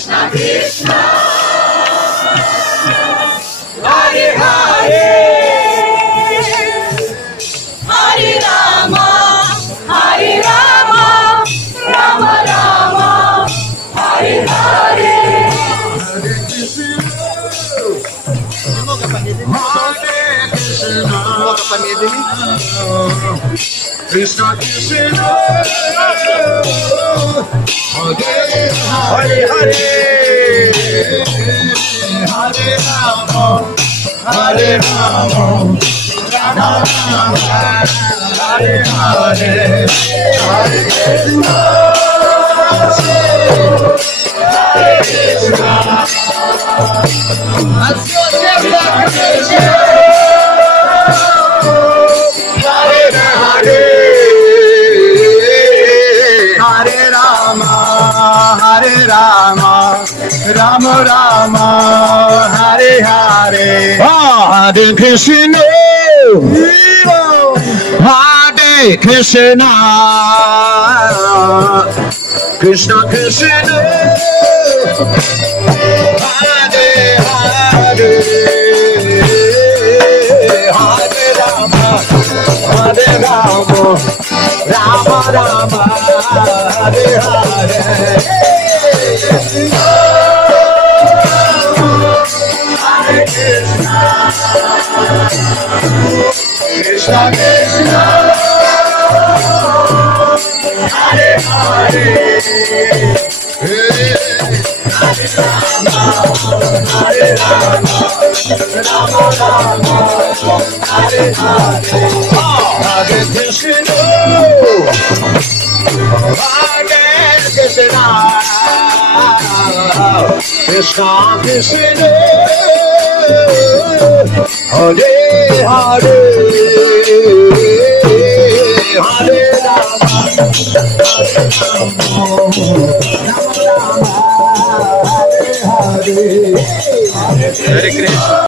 Krishna Krishna Hare Hare Hare Rama Hare Rama Rama Rama Hare Hare Hare Krishna Hare Krishna. Let's go, Krishna. Hare Rama, Rama Rama, Hare Hare, Hare Krishna, Hare Krishna, Krishna Krishna, Hare Hare, Hare Rama, Hare Rama, Rama Rama, Hare Hare. Krishna Krishna Hare Hare Hare Rama Hare Rama Rama Rama Hare Hare Hare Krishna Hare Krishna Krishna Krishna Hare Hare Hare Rama Hare Rama Rama Rama Hare Hare Hare Krishna.